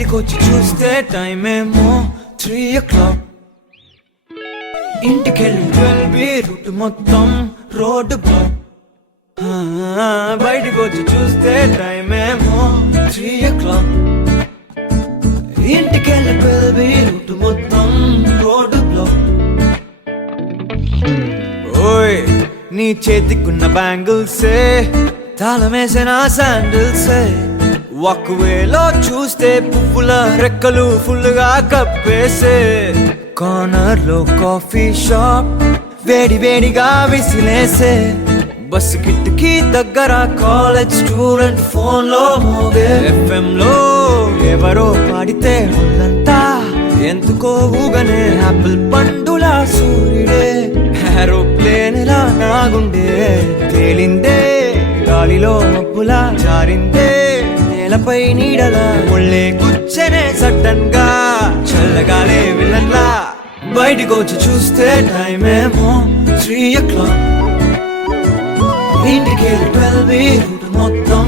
బయటికొచ్చి చూస్తే టైం ఏమో 3 o'clock. ఇంటికెళ్ళి 12 రూట్ మొత్తం రోడ్డు బ్లాక్. బయటికొచ్చి చూస్తే టైం ఏమో 3 o'clock. ఇంటికెళ్ళి 12 రూట్ మొత్తం రోడ్డు బ్లాక్. ఓయ్ నీ చేతికున్న బ్యాంగిల్సే తాళమేసిన శాండిల్సే వాక్వేలో చూస్తే పువ్వుల రెక్కలు ఫుల్గా కప్పేసే. కార్నర్ లో కాఫీ షాప్ వేడి వేడిగా విసిలేసే. బస్సు కిటికీ దగ్గర కాలేజ్ స్టూడెంట్ ఫోన్ లో మోగే. FM లో ఎవరో పాడితే ఒళ్ళంతా ఎందుకో ఊగనే. యాపిల్ పండులా సూర్యుడే ఏరోప్లేన్ లా నాగుండే. తేలిందే గాలిలో మబ్బులా జారిందే నేలపై నీడలా. ఒళ్ళే కూర్చనే సడన్ గా చల్లగాలే విలన్లా. బయటికొచ్చి చూస్తే టైం ఏమో 3 o'clock. ఇంటికి 12 రూట్ మొత్తం